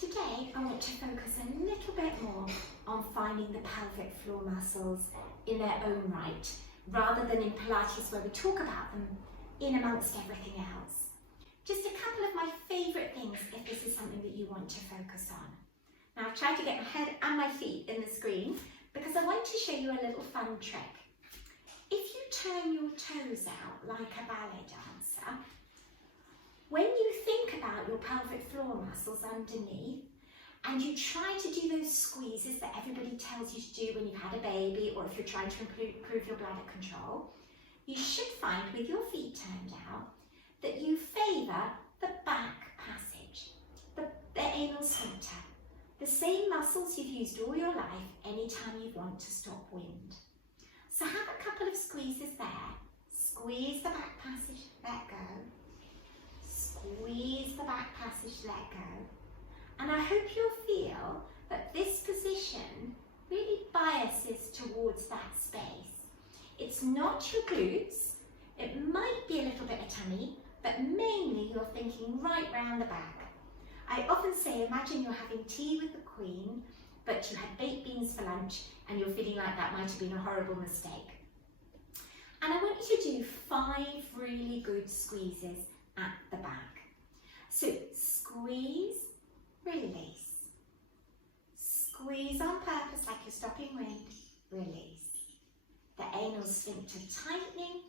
Today I want to focus a little bit more on finding the pelvic floor muscles in their own right, rather than in Pilates where we talk about them in amongst everything else. Just a couple of my favourite things if this is something that you want to focus on. Now I've tried to get my head and my feet in the screen because I want to show you a little fun trick. If you turn your toes out like a ballet dancer, when you think about your pelvic floor muscles underneath and you try to do those squeezes that everybody tells you to do when you've had a baby or if you're trying to improve your bladder control, you should find with your feet turned out that you favour the back passage, the anal sphincter, the same muscles you've used all your life anytime you want to stop wind. So have a couple of squeezes there. Squeeze the back passage, let go. Squeeze the back passage, let go. And I hope you'll feel that this position really biases towards that space. It's not your glutes, it might be a little bit of tummy, but mainly you're thinking right round the back. I often say, imagine you're having tea with the Queen, but you had baked beans for lunch and you're feeling like that might have been a horrible mistake. And I want you to do 5 really good squeezes at the back. So squeeze, release. Squeeze on purpose like you're stopping wind, release. The anal sphincter tightening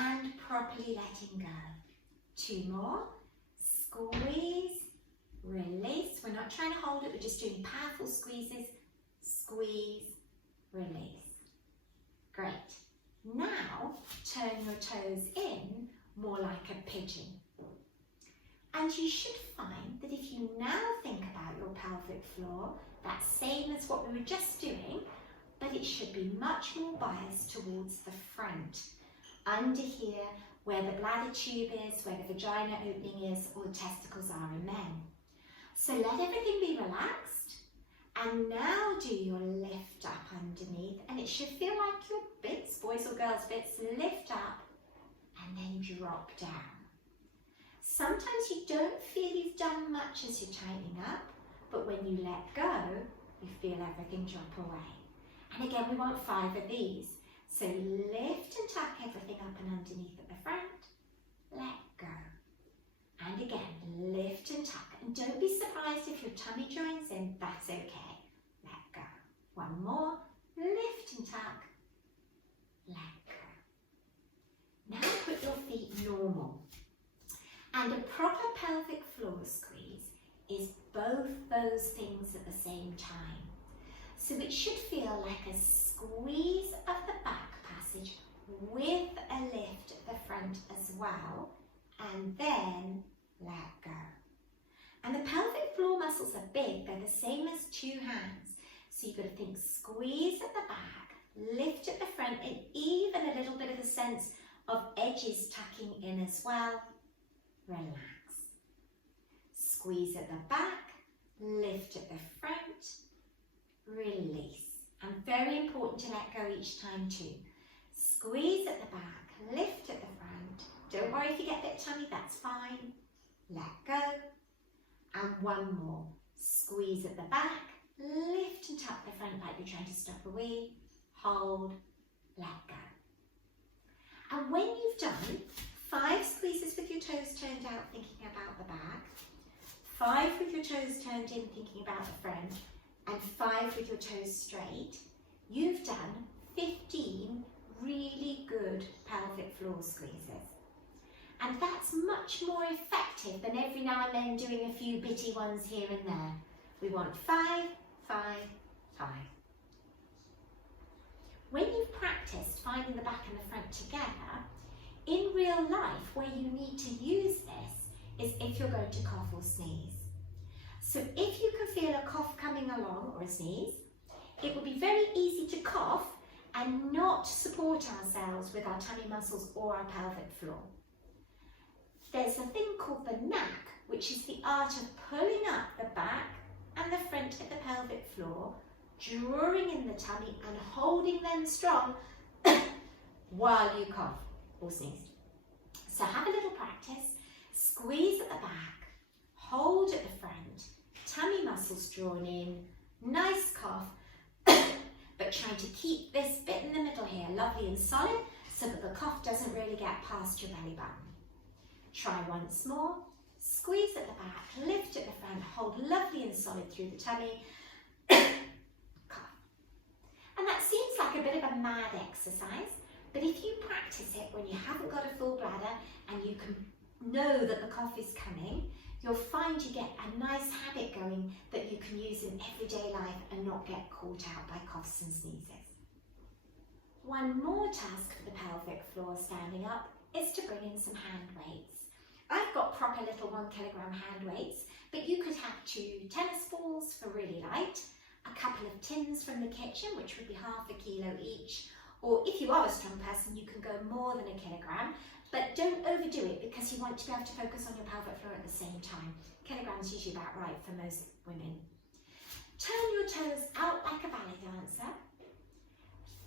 and properly letting go. 2 more. Squeeze, release. We're not trying to hold it, we're just doing powerful squeezes. Squeeze, release. Great. Now turn your toes in more like a pigeon. And you should find that if you now think about your pelvic floor, that's same as what we were just doing, but it should be much more biased towards the front. Under here, where the bladder tube is, where the vagina opening is, or the testicles are in men. So let everything be relaxed, and now do your lift up underneath, and it should feel like your bits, boys or girls bits, lift up and then drop down. Sometimes you don't feel you've done much as you're tightening up, but when you let go, you feel everything drop away. And again, we want 5 of these. So lift and tuck everything up and underneath at the front, let go. And again, lift and tuck. And don't be surprised if your tummy joins in, that's okay. Let go. 1 more, lift and tuck, let go. Now put your feet normal. And a proper pelvic floor squeeze is both those things at the same time. So it should feel like a squeeze of the back passage with a lift at the front as well, and then let go. And the pelvic floor muscles are big, they're the same as 2 hands. So you've got to think squeeze at the back, lift at the front, and even a little bit of the sense of edges tucking in as well. Relax. Squeeze at the back, lift at the front, release. And very important to let go each time too. Squeeze at the back, lift at the front. Don't worry if you get a bit tummy, that's fine. Let go. And 1 more. Squeeze at the back, lift and tuck the front like you're trying to stop a wee. Hold, let go. And when you've done 5 squeezes with your toes turned out, thinking about the back, 5 with your toes turned in, thinking about the front, and 5 with your toes straight, you've done 15 really good pelvic floor squeezes. And that's much more effective than every now and then doing a few bitty ones here and there. We want 5, 5, 5. When you've practiced finding the back and the front together, in real life, where you need to use this is if you're going to cough or sneeze. So if you can feel a cough coming along or a sneeze, it will be very easy to cough and not support ourselves with our tummy muscles or our pelvic floor. There's a thing called the knack, which is the art of pulling up the back and the front of the pelvic floor, drawing in the tummy and holding them strong while you cough or sneeze. So have a little practice. Squeeze at the back, hold at the front, tummy muscles drawn in, nice cough, but trying to keep this bit in the middle here lovely and solid so that the cough doesn't really get past your belly button. Try once more, squeeze at the back, lift at the front, hold lovely and solid through the tummy, cough. And that seems like a bit of a mad exercise, but if you practice it when you haven't got a full bladder and you can know that the cough is coming, you'll find you get a nice habit going that you can use in everyday life and not get caught out by coughs and sneezes. One more task for the pelvic floor standing up is to bring in some hand weights. I've got proper little 1 kilogram hand weights, but you could have 2 tennis balls for really light, a couple of tins from the kitchen, which would be ½ kilo each, or if you are a strong person, you can go more than 1 kilogram, but don't overdo it because you want to be able to focus on your pelvic floor at the same time. Kilograms is usually about right for most women. Turn your toes out like a ballet dancer.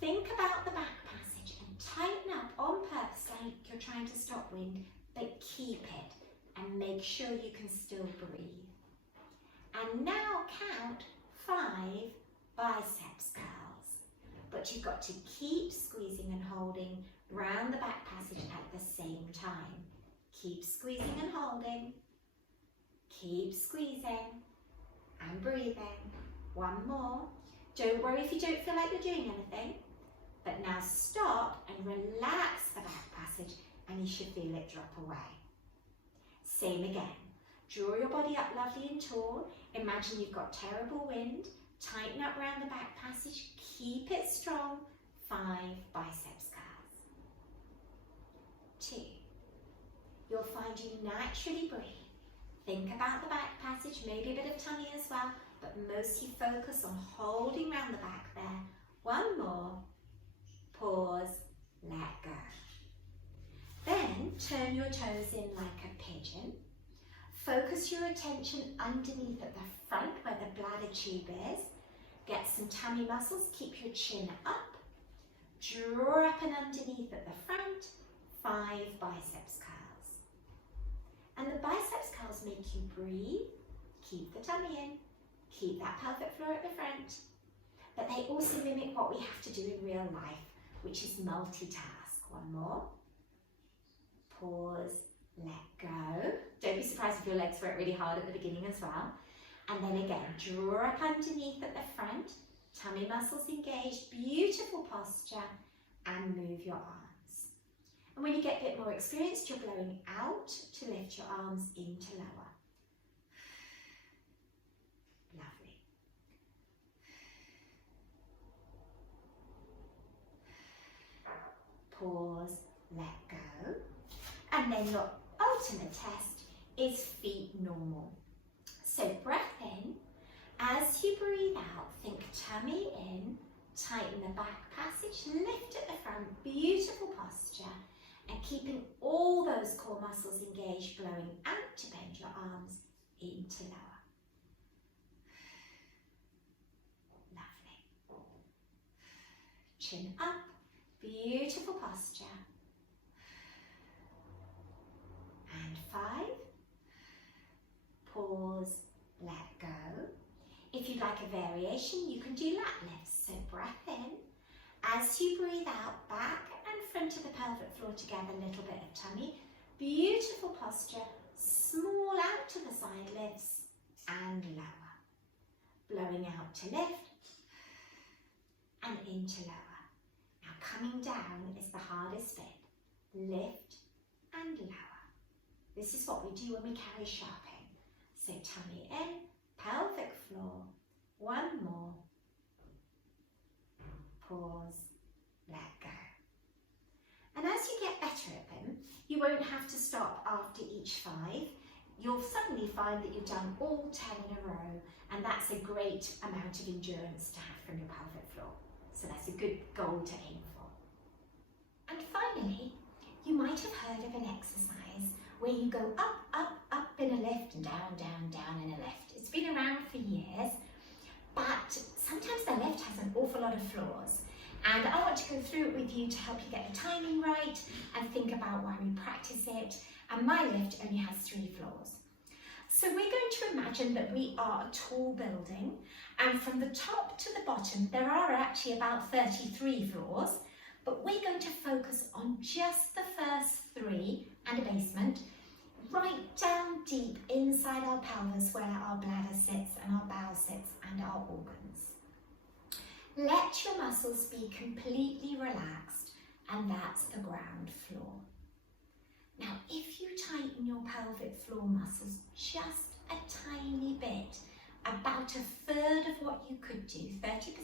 Think about the back passage and tighten up on purpose like you're trying to stop wind, but keep it and make sure you can still breathe. And now count 5 biceps curls, but you've got to keep squeezing and holding round the back passage at the same time. Keep squeezing and holding, keep squeezing and breathing. One more. Don't worry if you don't feel like you're doing anything, but now stop and relax the back passage and you should feel it drop away. Same again. Draw your body up lovely and tall. Imagine you've got terrible wind. Tighten up around the back passage. Keep it strong. 5 biceps curls. 2. You'll find you naturally breathe. Think about the back passage, maybe a bit of tummy as well, but mostly focus on holding around the back there. One more. Pause. Let go. Then turn your toes in like a pigeon. Focus your attention underneath at the front where the bladder tube is. Get some tummy muscles, keep your chin up. Draw up and underneath at the front, 5 biceps curls. And the biceps curls make you breathe, keep the tummy in, keep that pelvic floor at the front. But they also mimic what we have to do in real life, which is multitask. One more. Pause, let go. Don't be surprised if your legs work really hard at the beginning as well. And then again, draw up underneath at the front, tummy muscles engaged, beautiful posture, and move your arms. And when you get a bit more experienced, you're blowing out to lift your arms into lower. Lovely. Pause, let go. And then your ultimate test is feet normal. So breath in. As you breathe out, think tummy in, tighten the back passage, lift at the front, beautiful posture, and keeping all those core muscles engaged, blowing out to bend your arms into lower. Lovely. Chin up, beautiful posture. And 5. Pause, let go. If you'd like a variation, you can do lat lifts. So breath in. As you breathe out, back and front of the pelvic floor together, a little bit of tummy. Beautiful posture. Small out to the side lifts and lower. Blowing out to lift and into lower. Now coming down is the hardest bit. Lift and lower. This is what we do when we carry sharping. So tummy in, pelvic floor, one more. Pause, let go. And as you get better at them, you won't have to stop after each 5. You'll suddenly find that you've done all 10 in a row, and that's a great amount of endurance to have from your pelvic floor. So that's a good goal to aim for. And finally, you might have heard of an exercise where you go up, up, up in a lift and down, down, down in a lift. It's been around for years, but sometimes the lift has an awful lot of flaws. And I want to go through it with you to help you get the timing right and think about why we practice it. And my lift only has 3 flaws. So we're going to imagine that we are a tall building, and from the top to the bottom there are actually about 33 floors, but we're going to focus on just the first 3 and a basement, right down deep inside our pelvis where our bladder sits and our bowel sits and our organs. Let your muscles be completely relaxed, and that's the ground floor. Now, if you tighten your pelvic floor muscles just a tiny bit, about a third of what you could do, 30%,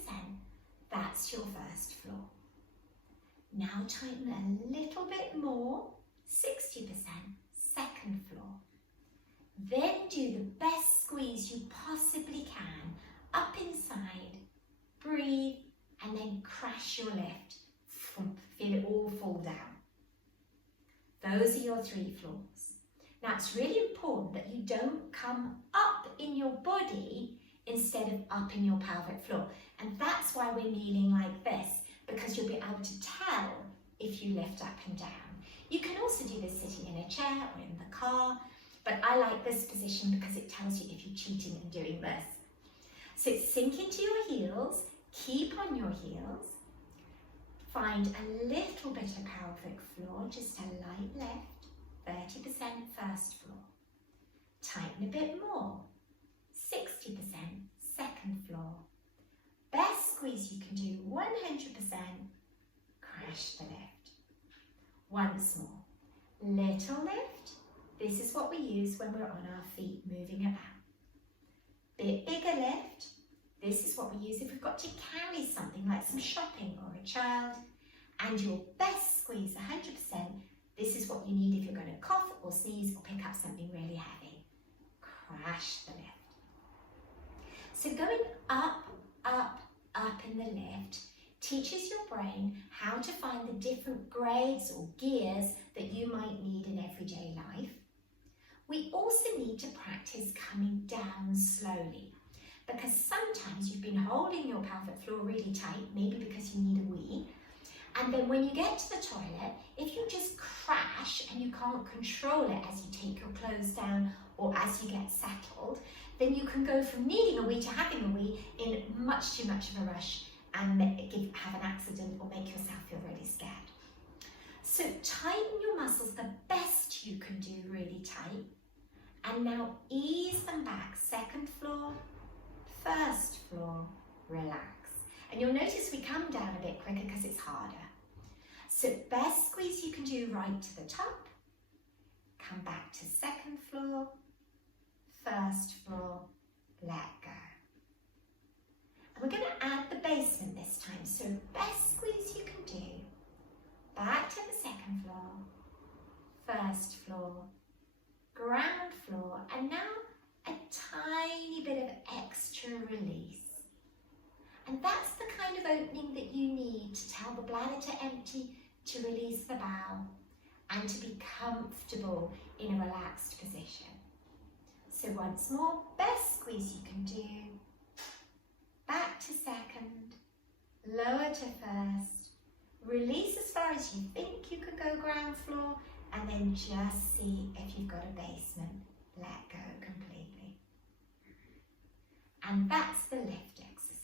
that's your first floor. Now tighten a little bit more, 60%, second floor. Then do the best squeeze you possibly can, up inside, breathe, and then crash your lift. Feel it all fall down. Those are your 3 floors. Now it's really important that you don't come up in your body instead of up in your pelvic floor. And that's why we're kneeling like this, because you'll be able to tell if you lift up and down. You can also do this sitting in a chair or in the car, but I like this position because it tells you if you're cheating and doing this. So sink into your heels, keep on your heels, find a little bit of pelvic floor, just a light lift, 30% first floor. Tighten a bit more, 60% second floor. Best squeeze you can do, 100%, crash the lift. Once more, little lift. This is what we use when we're on our feet moving about. Bit bigger lift. This is what we use if we've got to carry something like some shopping or a child. And your best squeeze, 100%, this is what you need if you're going to cough or sneeze or pick up something really heavy. Crash the lift. So going up, up, up in the lift teaches your brain how to find the different grades or gears that you might need in everyday life. We also need to practice coming down slowly, because sometimes you've been holding your pelvic floor really tight, maybe because you need a wee, and then when you get to the toilet, if you just crash and you can't control it as you take your clothes down or as you get settled, then you can go from needing a wee to having a wee in much too much of a rush and have an accident or make yourself feel really scared. So tighten your muscles the best you can do, really tight. And now ease them back, second floor, first floor, relax. And you'll notice we come down a bit quicker because it's harder. So best squeeze you can do, right to the top, come back to second floor, first floor, let go. And we're going to add the basement this time. So best squeeze you can do, back to the second floor, first floor, ground floor, and now a tiny bit of extra release. And that's the kind of opening that you need to tell the bladder to empty, to release the bowel, and to be comfortable in a relaxed position. So once more, best squeeze you can do, back to second, lower to first, release as far as you think you could go ground floor, and then just see if you've got a basement. Let go completely. And that's the lift exercise.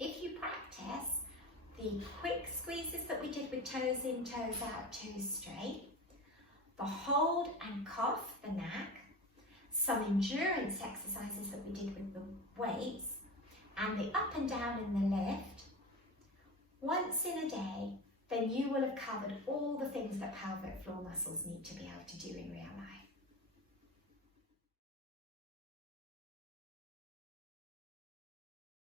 If you practice the quick squeezes that we did with toes in, toes out, toes straight, the hold and cough, the knack, some endurance exercises that we did with the weights, and the up and down in the lift, once in a day, then you will have covered all the things that pelvic floor muscles need to be able to do in real life.